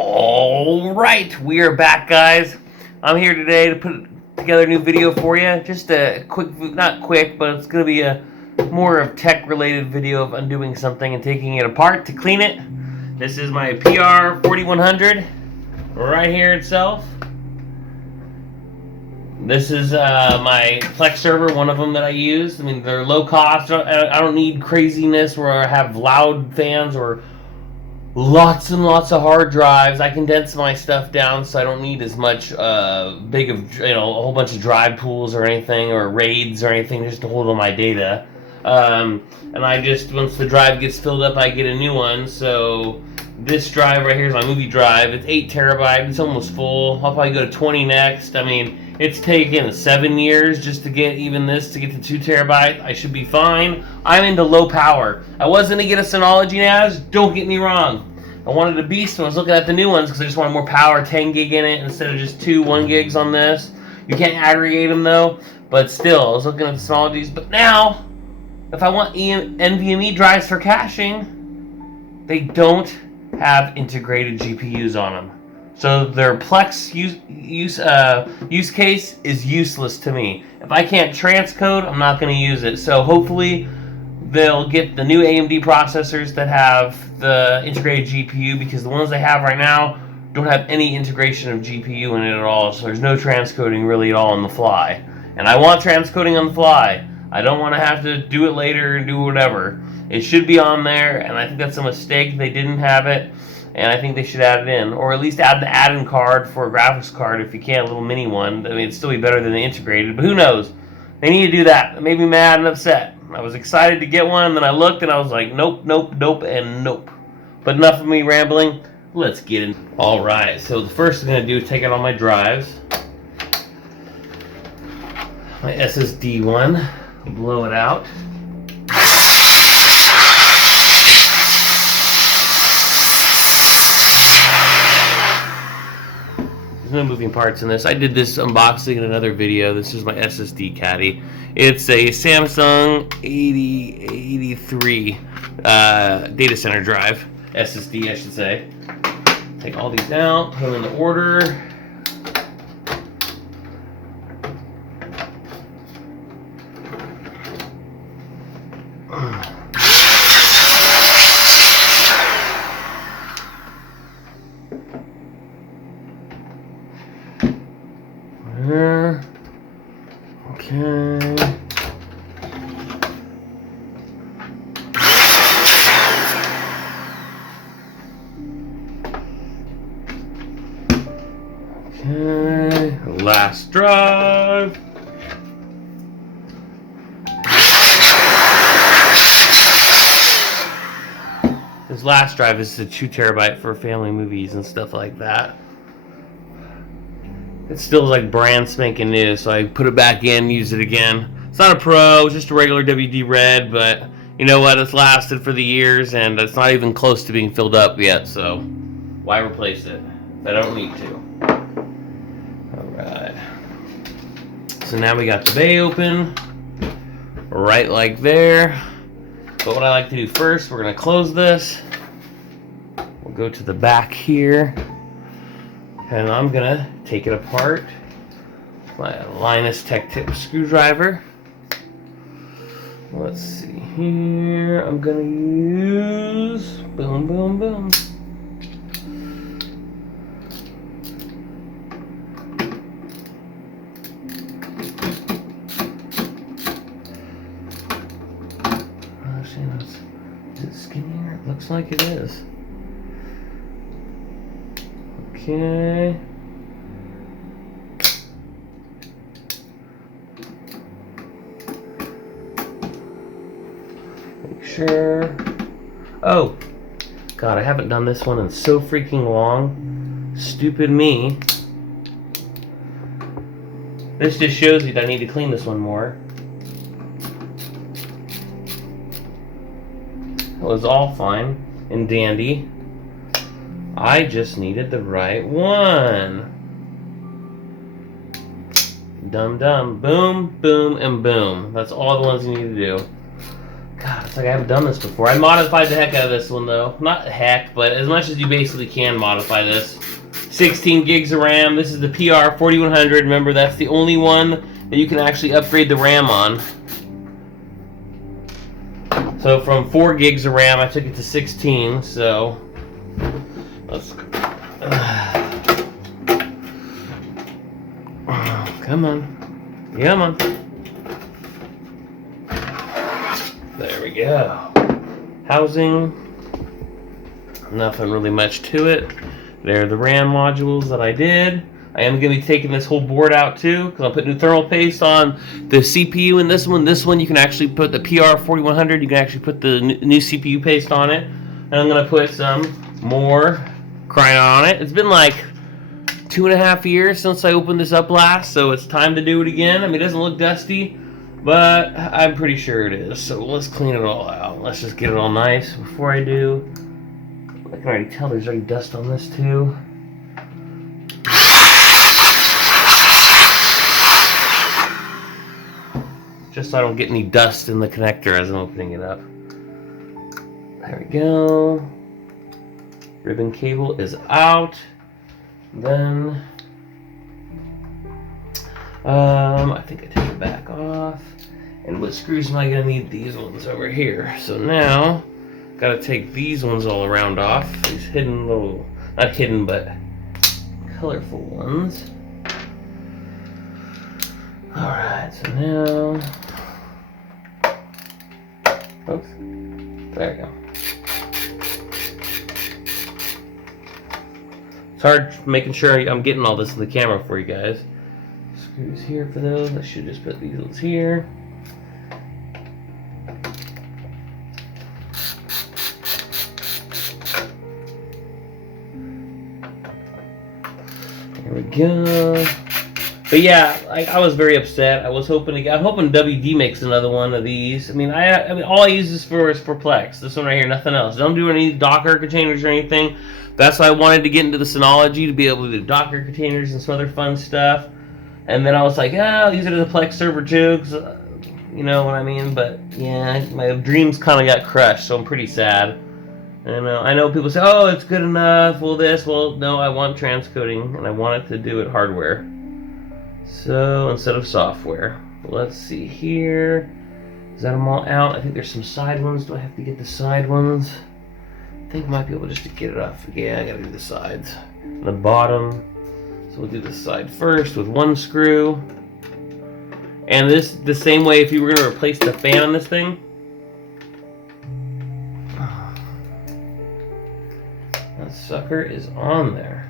All right, we are back, guys. I'm here today to put together a new video for you. Just a quick, not quick, but it's going to be a more of tech-related video of undoing something and taking it apart to clean it. This is my PR4100 right here itself. This is my Plex server, one of them that I use. I mean, they're low cost. I don't need craziness where I have loud fans or lots and lots of hard drives. I condense my stuff down so I don't need as much big of, a whole bunch of drive pools or anything, or RAIDs or anything just to hold all my data. And I just, once the drive gets filled up, I get a new one. So this drive right here is my movie drive. It's 8 terabytes. It's almost full. I'll probably go to 20 next. I mean, it's taken 7 years just to get even this to get to 2 terabytes. I should be fine. I'm into low power. I wasn't to get a Synology NAS. Don't get me wrong. I wanted a beast when I was looking at the new ones because I just wanted more power, 10 gig in it instead of just 1 gigs on this. You can't aggregate them though, but still, I was looking at the Synologies. But now, if I want NVMe drives for caching, they don't have integrated GPUs on them. So their Plex use case is useless to me. If I can't transcode, I'm not going to use it. So hopefully they'll get the new AMD processors that have the integrated GPU, because the ones they have right now don't have any integration of GPU in it at all. So there's no transcoding really at all on the fly. And I want transcoding on the fly. I don't want to have to do it later and do whatever. It should be on there, and I think that's a mistake they didn't have it. And I think they should add it in, or at least add the add-in card for a graphics card if you can, a little mini one. I mean, it'd still be better than the integrated, but who knows? They need to do that. It made me mad and upset. I was excited to get one, and then I looked and I was like, nope, nope, nope, and nope. But enough of me rambling. Let's get in. All right, so the first thing I'm going to do is take out all my drives. My SSD one. Blow it out. There's no moving parts in this. I did this unboxing in another video. This is my SSD caddy. It's a Samsung 8083 data center drive. SSD, I should say. Take all these out, put them in the order. There. Okay. Okay. Last drive. This last drive is a 2 terabyte for family movies and stuff like that. It still is like brand spanking new, so I put it back in, use it again. It's not a Pro, it's just a regular WD Red, but you know what? It's lasted for the years, and it's not even close to being filled up yet, so why replace it if I don't need to? Alright. So now we got the bay open, right like there. But what I like to do first, we're going to close this. We'll go to the back here. And I'm going to take it apart. My Linus Tech Tip screwdriver. Let's see here. I'm going to use... Boom, boom, boom. Is it skinnier? It looks like it is. Okay. Make sure. Oh, God, I haven't done this one in so freaking long. Stupid me. This just shows you that I need to clean this one more. It was all fine and dandy. I just needed the right one. Dum dum, boom, boom, and boom. That's all the ones you need to do. God, it's like I haven't done this before. I modified the heck out of this one though. Not heck, but as much as you basically can modify this. 16 gigs of RAM. This is the PR4100. Remember, that's the only one that you can actually upgrade the RAM on. So from 4 gigs of RAM, I took it to 16. So let's. Come on, come on. There we go. Housing. Nothing really much to it. There are the RAM modules that I did. I am going to be taking this whole board out too, because I'll put new thermal paste on the CPU in this one. This one you can actually put the PR4100. You can actually put the new CPU paste on it. And I'm going to put some more Cryon on it. It's been like 2.5 years since I opened this up last, so it's time to do it again. I mean, it doesn't look dusty, but I'm pretty sure it is. So let's clean it all out. Let's just get it all nice. Before I do, I can already tell there's already dust on this too. Just so I don't get any dust in the connector as I'm opening it up. There we go. Ribbon cable is out. Then, I think I take it back off. And what screws am I going to need? These ones over here. So now, got to take these ones all around off. These hidden little, not hidden, but colorful ones. Alright, so now, oops, there we go. It's hard making sure I'm getting all this in the camera for you guys. Screws here for those. I should just put these ones here. There we go. But yeah, I was very upset. I'm hoping WD makes another one of these. I mean, all I use this for is for Plex. This one right here, nothing else. Don't do any Docker containers or anything. That's why I wanted to get into the Synology, to be able to do Docker containers and some other fun stuff. And then I was like, I'll use it as a Plex server too, because you know what I mean. But yeah, my dreams kind of got crushed, so I'm pretty sad. And I know people say, oh, it's good enough. Well, this. Well, no, I want transcoding, and I want it to do it hardware. So instead of software. Let's see here. Is that them all out? I think there's some side ones. Do I have to get the side ones? I think I might be able just to get it off. Yeah, I gotta do the sides. The bottom. So we'll do the side first with one screw. And this, the same way if you were gonna replace the fan on this thing. That sucker is on there.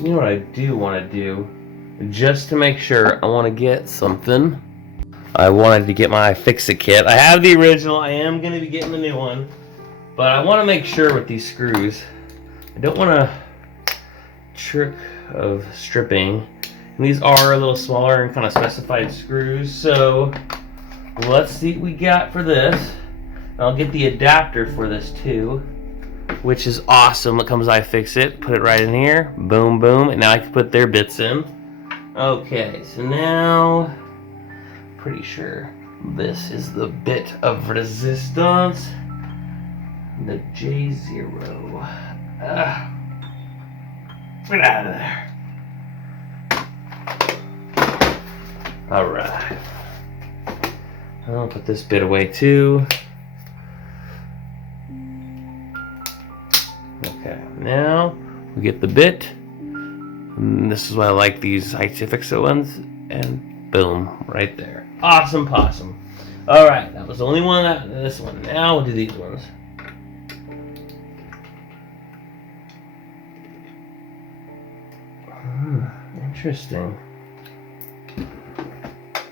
You know what I do want to do? Just to make sure, I want to get something. I wanted to get my iFixit kit. I have the original. I am going to be getting the new one. But I want to make sure with these screws. I don't want to trick of stripping. And these are a little smaller and kind of specified screws. So let's see what we got for this. I'll get the adapter for this too, which is awesome. It comes iFixit. Put it right in here. Boom, boom. And now I can put their bits in. Okay, so now, pretty sure this is the bit of resistance. The J0. Get out of there. Alright. I'll put this bit away too. Okay, now we get the bit. And this is why I like these iFixit ones. And boom, right there. Awesome possum. Alright, that was the only one. This one. Now we'll do these ones. Interesting.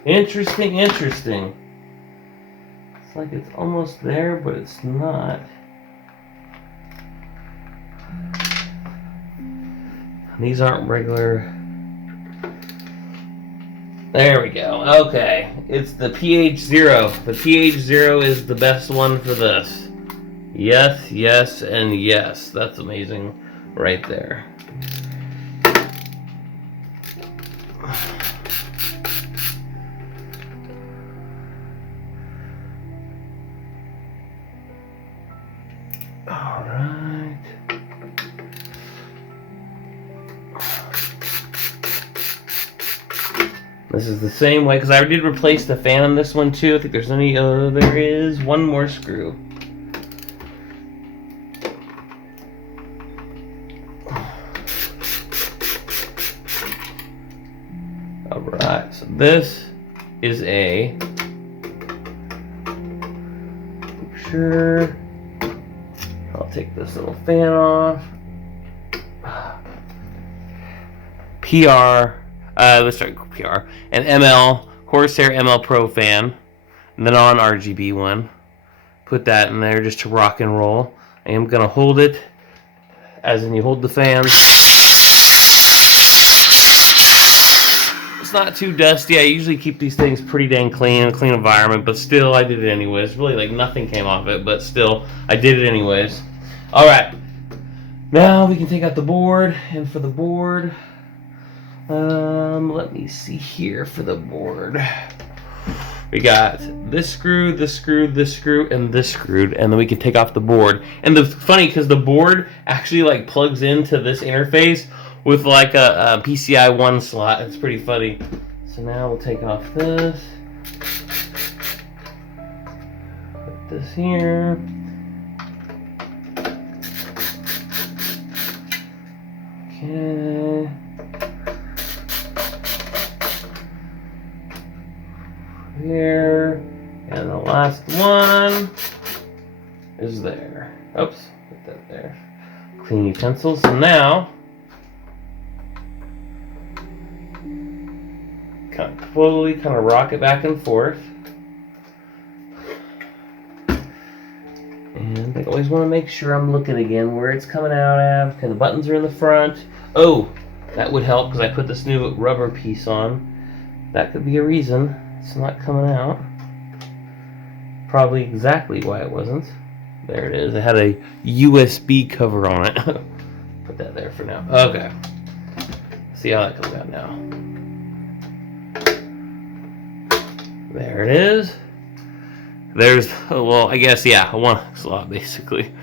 Interesting. It's like it's almost there, but it's not. These aren't regular. There we go. Okay. It's the pH0. The pH0 is the best one for this. Yes, yes, and yes. That's amazing right there. All right. This is the same way, because I did replace the fan on this one too. I think there's only, there is one more screw. Alright, so this is a, sure, I'll take this little fan off. Let's start PR. An ML, Corsair ML Pro fan. And then on RGB one. Put that in there just to rock and roll. I am going to hold it, as in you hold the fan. It's not too dusty. I usually keep these things pretty dang clean, a clean environment, but still I did it anyways. Really, like, nothing came off it, but still I did it anyways. Alright. Now we can take out the board, and for the board, let me see here for the board. We got this screw, this screw, this screw, and this screwed, and then we can take off the board. And it's funny because the board actually like plugs into this interface with like a PCI 1 slot. It's pretty funny. So now we'll take off this. Put this here. Okay. Here, and the last one is there. Oops, put that there. Clean utensils. So now, kind of rock it back and forth. And I always want to make sure I'm looking again where it's coming out at. Okay, the buttons are in the front. Oh, that would help because I put this new rubber piece on. That could be a reason it's not coming out. Probably exactly why it wasn't. There it is. It had a USB cover on it. Put that there for now. Okay. See how that comes out now. There it is. There's, well, I guess, yeah, one slot basically.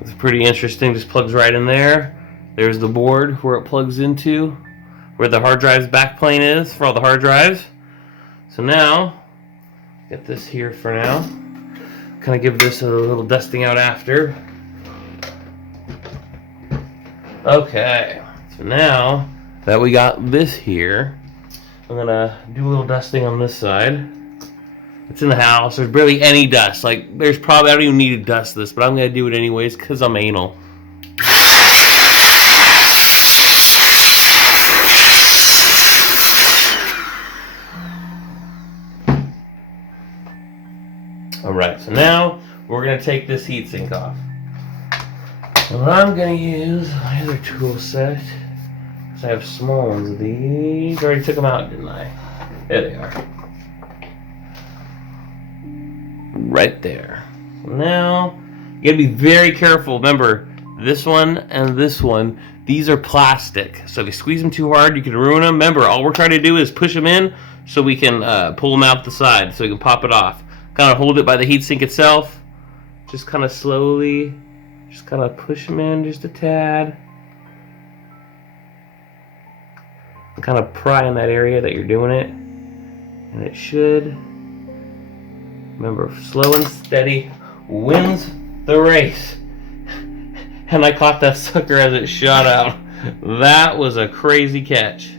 It's pretty interesting. Just plugs right in there. There's the board where it plugs into, where the hard drive's backplane is for all the hard drives. So now, get this here for now. Kind of give this a little dusting out after. Okay, so now that we got this here, I'm gonna do a little dusting on this side. It's in the house. There's barely any dust. Like, there's probably, I don't even need to dust this, but I'm gonna do it anyways because I'm anal. Alright, so now we're going to take this heatsink off. And what I'm going to use, my other tool set, because I have small ones of these. I already took them out, didn't I? There they are. Right there. So now, you got to be very careful. Remember, this one and this one, these are plastic. So if you squeeze them too hard, you can ruin them. Remember, all we're trying to do is push them in so we can pull them out the side so we can pop it off. Kind of hold it by the heatsink itself. Just kind of slowly, just kind of push them in just a tad. And kind of pry in that area that you're doing it. And it should. Remember, slow and steady wins the race. And I caught that sucker as it shot out. That was a crazy catch.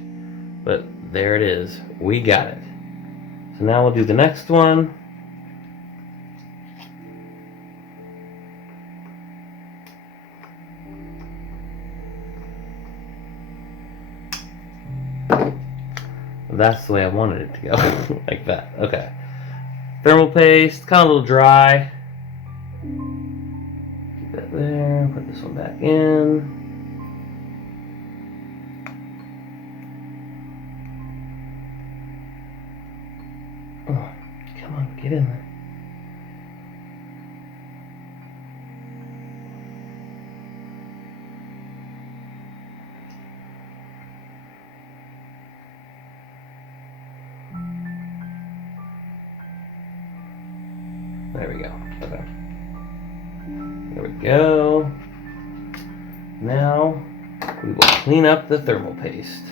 But there it is. We got it. So now we'll do the next one. That's the way I wanted it to go. Like that. Okay. Thermal paste, kind of a little dry. Keep that there. Put this one back in. Come on, get in there. There we go. Okay. There we go. Now we will clean up the thermal paste.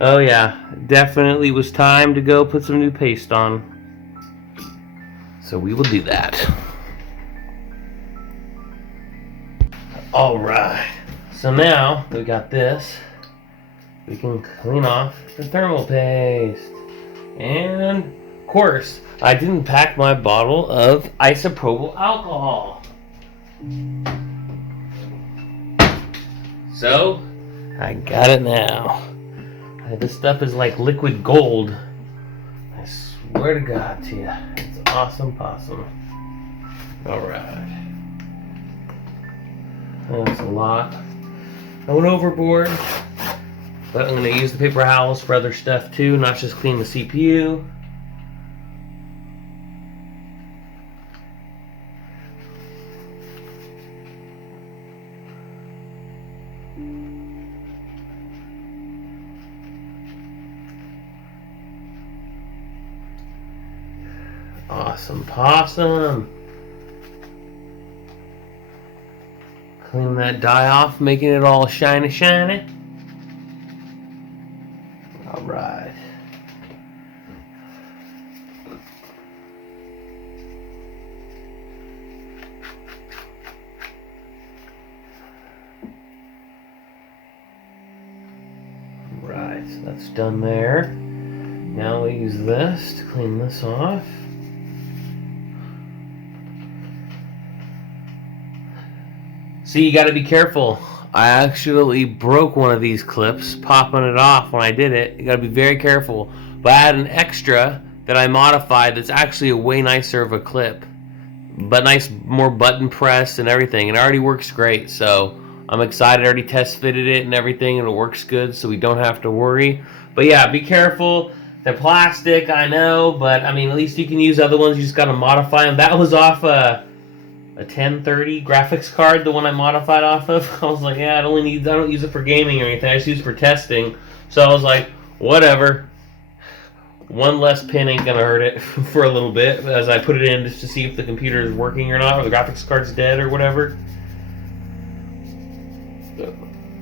Oh yeah, definitely was time to go put some new paste on. So we will do that. Alright, so now we got this, we can clean off the thermal paste. And of course, I didn't pack my bottle of isopropyl alcohol. So, I got it now. This stuff is like liquid gold. I swear to God to you. It's awesome possum. Alright. That's a lot. I went overboard. But I'm going to use the paper towels for other stuff too, not just clean the CPU. Awesome possum. Clean that dye off, making it all shiny shiny. Alright. Right, so that's done there. Now we use this to clean this off. See, you gotta be careful. I actually broke one of these clips, popping it off when I did it. You gotta be very careful. But I had an extra that I modified that's actually a way nicer of a clip. But nice, more button press and everything. And it already works great, so I'm excited. I already test fitted it and everything, and it works good, so we don't have to worry. But yeah, be careful. They're plastic, I know, but I mean, at least you can use other ones. You just gotta modify them. That was off a 1030 graphics card, the one I modified off of. I was like, yeah, I don't use it for gaming or anything. I just use it for testing. So I was like, whatever. One less pin ain't gonna hurt it for a little bit as I put it in just to see if the computer is working or not, or the graphics card's dead or whatever.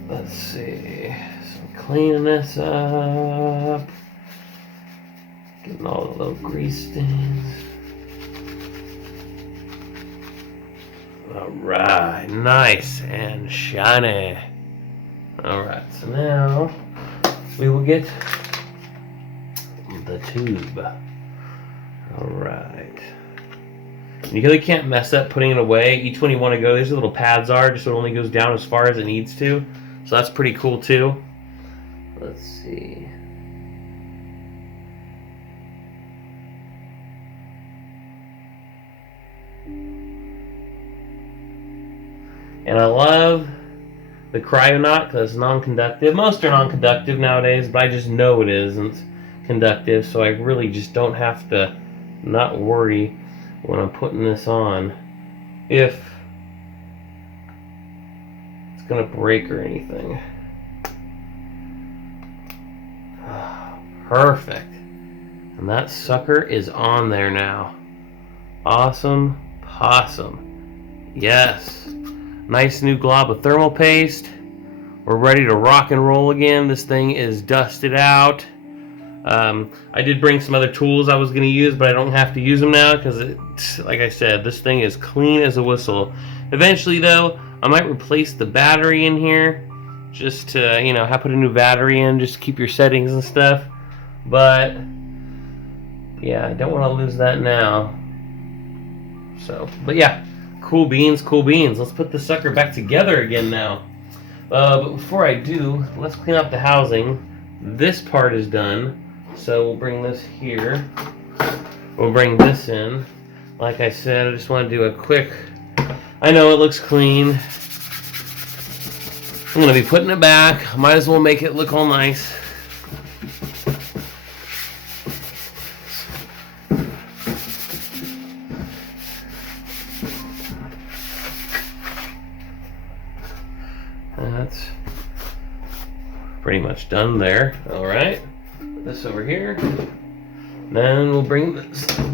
Let's see. So cleaning this up. Getting all the little grease stains. Alright, nice and shiny. Alright, so now we will get the tube. Alright. You really can't mess up putting it away. Each one you want to go, there's little pads are, just so it only goes down as far as it needs to. So that's pretty cool too. Let's see. And I love the Cryonaut because it's non-conductive. Most are non-conductive nowadays, but I just know it isn't conductive, so I really just don't have to not worry when I'm putting this on if it's going to break or anything. Perfect. And that sucker is on there now. Awesome possum. Yes. Nice new glob of thermal paste. We're ready to rock and roll again. This thing is dusted out. I did bring some other tools I was going to use, but I don't have to use them now because, like I said, this thing is clean as a whistle. Eventually, though, I might replace the battery in here just to, you know, put a new battery in, just to keep your settings and stuff. But, yeah, I don't want to lose that now. So, but yeah. Cool beans, cool beans. Let's put this sucker back together again now. But before I do, let's clean up the housing. This part is done, so we'll bring this here. We'll bring this in. Like I said, I just want to do a quick... I know it looks clean. I'm going to be putting it back. Might as well make it look all nice. pretty much done there. All right, put this over here. Then we'll bring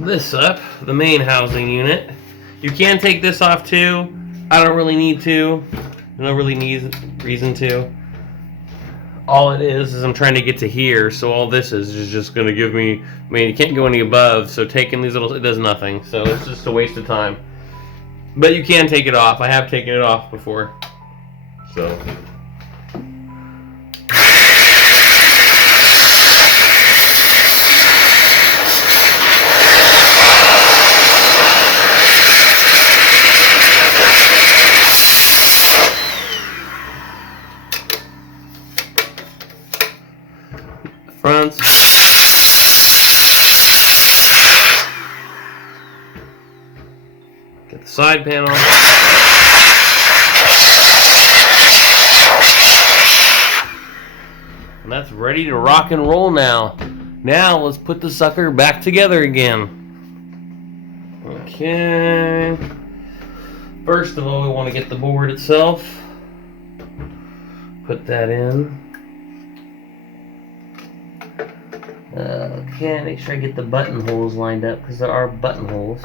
this up, the main housing unit. You can take this off too. I don't really need to. No really reason to. All it is I'm trying to get to here, so all this is just going to give me, I mean, you can't go any above, so taking these little, it does nothing. So it's just a waste of time. But you can take it off. I have taken it off before. So. Fronts. Get the side panel. And that's ready to rock and roll now. Now let's put the sucker back together again. Okay. First of all, we want to get the board itself. Put that in. Okay, make sure I get the buttonholes lined up because there are buttonholes.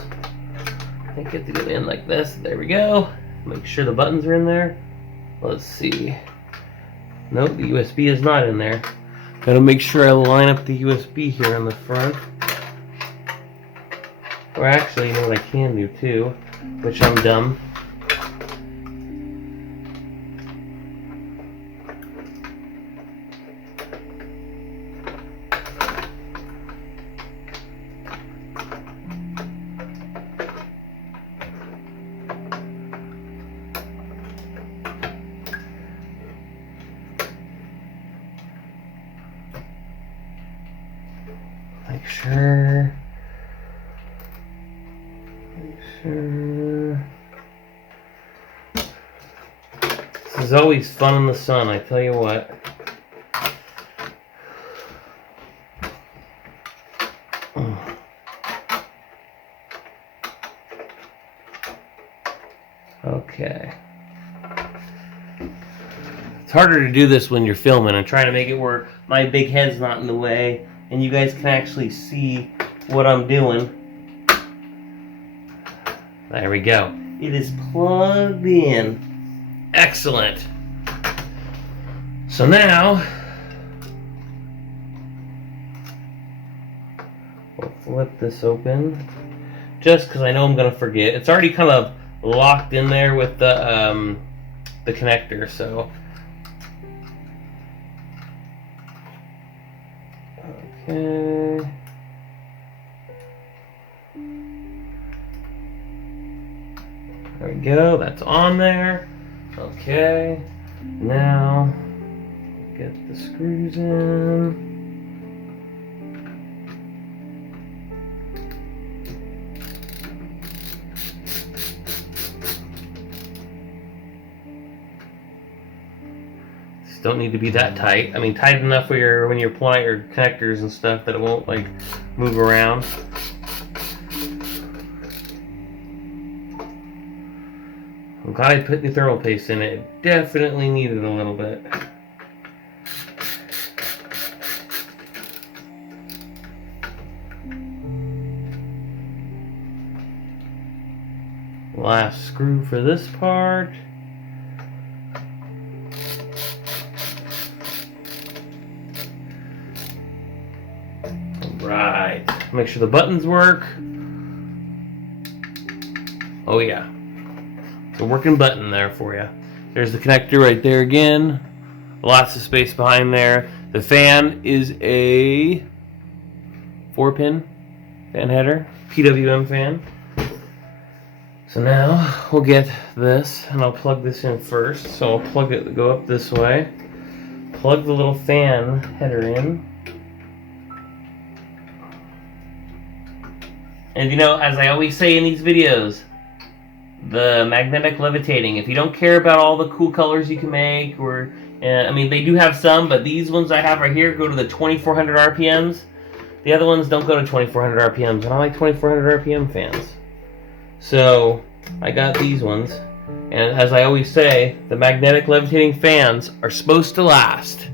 I think you have to go in like this. There we go. Make sure the buttons are in there. Let's see. Nope, the USB is not in there. Gotta make sure I line up the USB here on the front. Or actually, you know what I can do too, which I'm dumb. Make sure. This is always fun in the sun, I tell you what. Okay. It's harder to do this when you're filming and trying to make it where my big head's not in the way and you guys can actually see what I'm doing. There we go. It is plugged in. Excellent. So now, we'll flip this open. Just because I know I'm going to forget. It's already kind of locked in there with the connector, so. Okay. There we go, that's on there. Okay, now get the screws in. These don't need to be that tight. I mean, tight enough where when you're applying your connectors and stuff that it won't like move around. I'm glad I put the thermal paste in it. It definitely needed a little bit. Last screw for this part. Alright. Make sure the buttons work. Oh yeah. It's a working button there for you. There's the connector right there again. Lots of space behind there. The fan is a 4-pin fan header, PWM fan. So now we'll get this, and I'll plug this in first. So I'll plug it, go up this way. Plug the little fan header in. And you know, as I always say in these videos, the magnetic levitating, if you don't care about all the cool colors you can make, or I mean, they do have some, but these ones I have right here go to the 2400 RPMs. The other ones don't go to 2400 RPMs, and I like 2400 RPM fans. So I got these ones, and as I always say, the magnetic levitating fans are supposed to last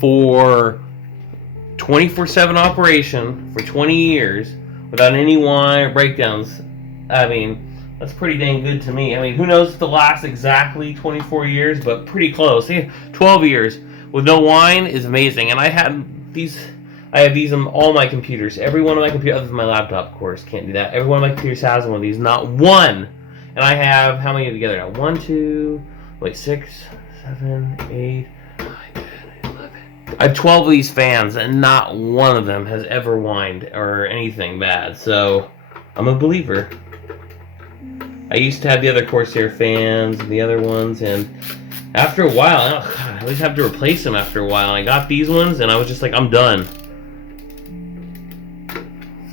for 24/7 operation for 20 years without any whine or breakdowns. I mean, that's pretty dang good to me. I mean, who knows if it'll last exactly 24 years, but pretty close. Yeah, 12 years with no whine is amazing. And I have these on all my computers. Every one of my computers, other than my laptop, of course, can't do that. Every one of my computers has one of these, not one. And I have, how many together now? 1, 2, wait, 6, 7, 8, 9, 10, 11. I have 12 of these fans, and not one of them has ever whined or anything bad. So, I'm a believer. I used to have the other Corsair fans and the other ones, and after a while, I always have to replace them after a while. I got these ones, and I was just like, I'm done.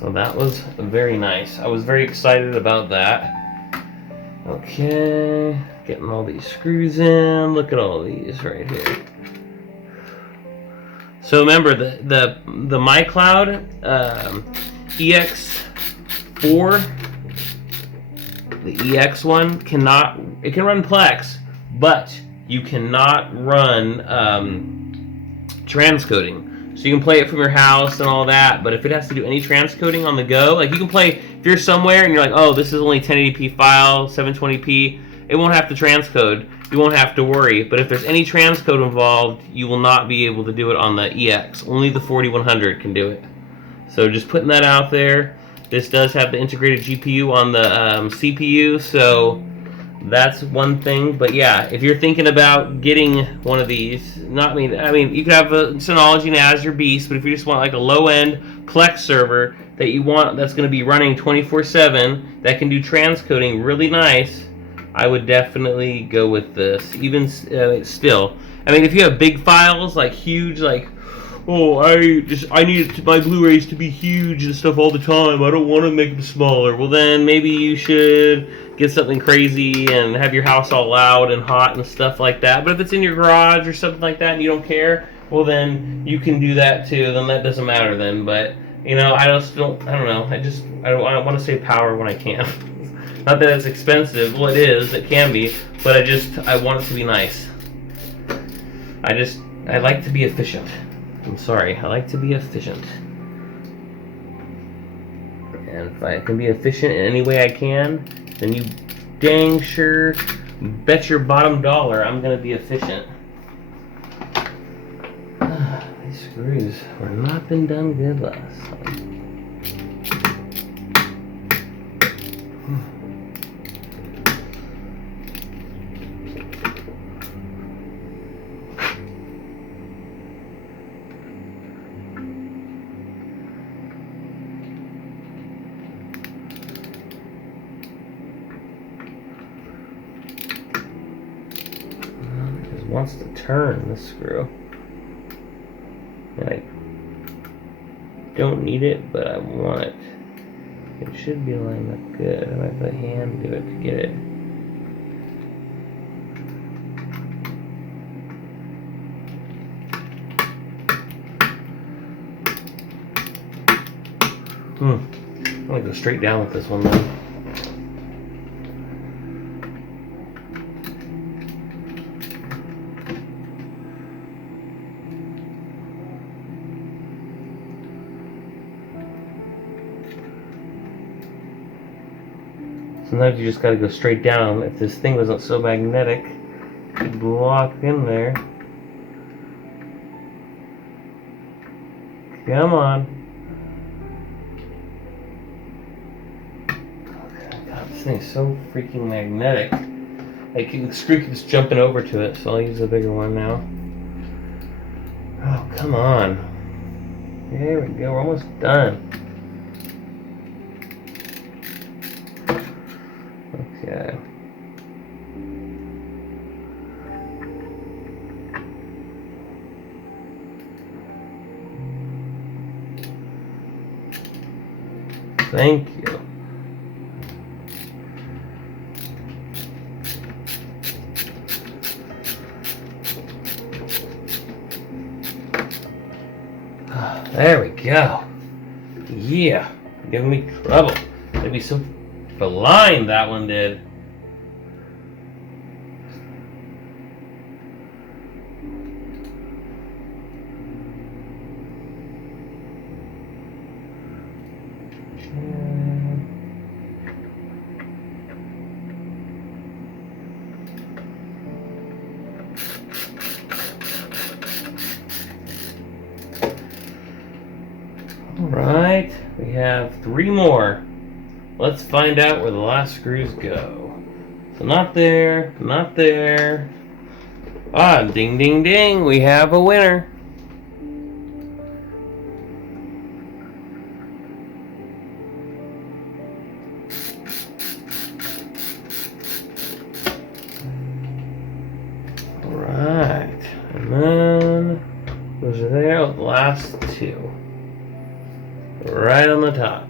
So that was very nice. I was very excited about that. Okay, getting all these screws in. Look at all these right here. So remember, the My Cloud EX4, the EX one can run Plex, but you cannot run transcoding. So you can play it from your house and all that, but if it has to do any transcoding on the go, like you can play, if you're somewhere and you're like, oh, this is only 1080p file, 720p, it won't have to transcode. You won't have to worry. But if there's any transcode involved, you will not be able to do it on the EX. Only the 4100 can do it. So just putting that out there. This does have the integrated GPU on the CPU, so that's one thing. But yeah, if you're thinking about getting one of these, I mean, you could have a Synology and Azure Beast, but if you just want like a low-end Plex server that you want that's going to be running 24/7 that can do transcoding really nice, I would definitely go with this. Even still, I mean, if you have big files, like huge, like, oh, I need my Blu-rays to be huge and stuff all the time, I don't want to make them smaller. Well, then maybe you should get something crazy and have your house all loud and hot and stuff like that. But if it's in your garage or something like that and you don't care, well, then you can do that too. Then that doesn't matter then. But you know, I don't know. I don't want to say power when I can. Not that it's expensive. Well, it is. It can be. But I want it to be nice. I like to be efficient. I'm sorry. I like to be efficient. And if I can be efficient in any way I can, then you dang sure bet your bottom dollar I'm going to be efficient. These screws were not been done good last time. Wants to turn this screw, and I don't need it, but I want it. It should be lined up good. I might put a hand to it to get it. I'm gonna go straight down with this one though. Sometimes you just gotta go straight down. If this thing wasn't so magnetic, it'd block in there. Come on. God, this thing's so freaking magnetic. The screw keeps jumping over to it, so I'll use a bigger one now. Oh, come on. There we go, we're almost done. Okay. Thank you. There we go. Yeah, giving me trouble. It'd be so blind that one did. Alright, we have 3 more. Let's find out where the last screws go. So not there, not there. Ah, ding ding ding, we have a winner. Alright, and then those are there, the last 2. Right on the top.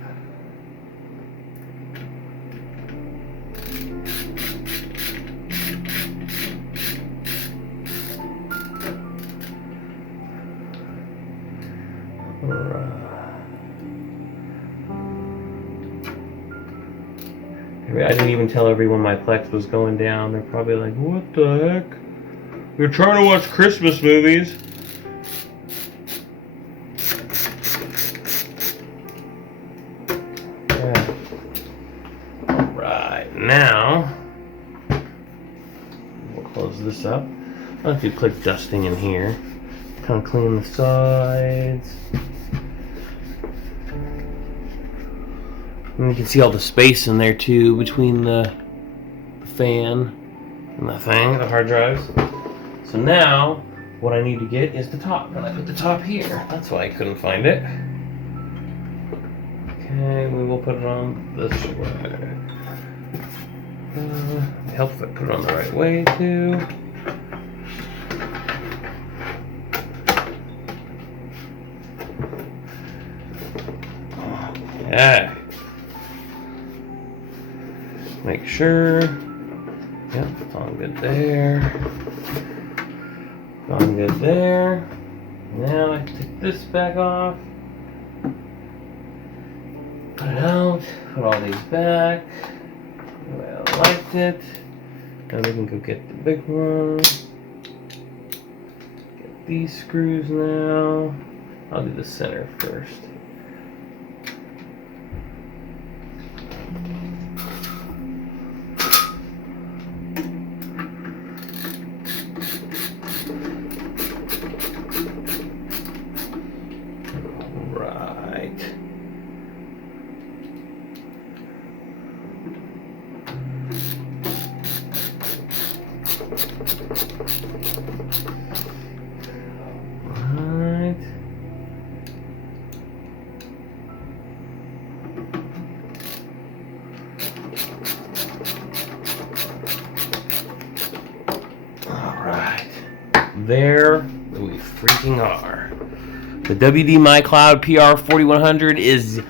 I didn't even tell everyone my Plex was going down. They're probably like, what the heck? You're trying to watch Christmas movies. Yeah. Alright, now we'll close this up. I'll have to click dusting in here. Kind of clean the sides. And you can see all the space in there too between the fan and the thing, the hard drives. So now what I need to get is the top, and I put the top here. That's why I couldn't find it. Okay, we will put it on this way. It helps if I put it on the right way too. Okay. Make sure. Yep, it's all good there. All good there. Now I take this back off. Put it out. Put all these back. The way I liked it. Now we can go get the big one. Get these screws now. I'll do the center first. There we freaking are. The WD My Cloud PR4100 is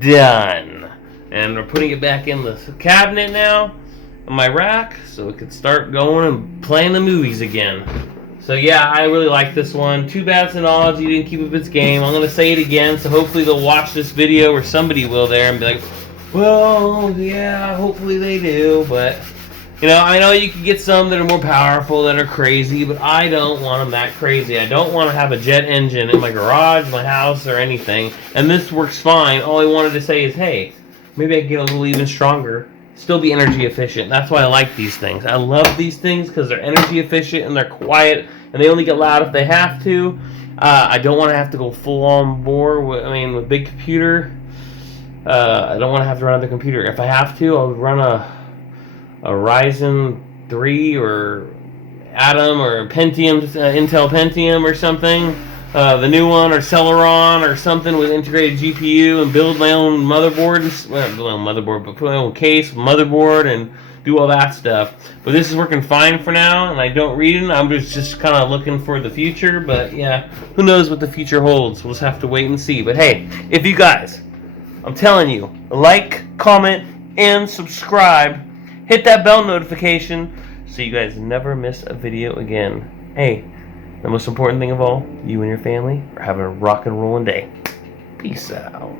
done. And we're putting it back in the cabinet now, on my rack, so it could start going and playing the movies again. So yeah, I really like this one. Too bad Synology didn't keep up its game. I'm going to say it again, so hopefully they'll watch this video, or somebody will there, and be like, well, yeah, hopefully they do, but... You know, I know you can get some that are more powerful, that are crazy, but I don't want them that crazy. I don't want to have a jet engine in my garage, my house, or anything. And this works fine. All I wanted to say is, hey, maybe I can get a little even stronger, still be energy efficient. That's why I like these things. I love these things because they're energy efficient and they're quiet, and they only get loud if they have to. I don't want to have to go full on bore with big computer. I don't want to have to run another computer. If I have to, I'll run a Ryzen 3 or Atom or Pentium, Intel Pentium or something, the new one, or Celeron or something with integrated GPU, and build my own motherboard, but put my own case, motherboard, and do all that stuff. But this is working fine for now, and I don't read it. I'm just kind of looking for the future, but yeah, who knows what the future holds. We'll just have to wait and see. But hey, if you guys, I'm telling you, like, comment, and subscribe. Hit that bell notification so you guys never miss a video again. Hey, the most important thing of all, you and your family are having a rock and rollin' day. Peace out.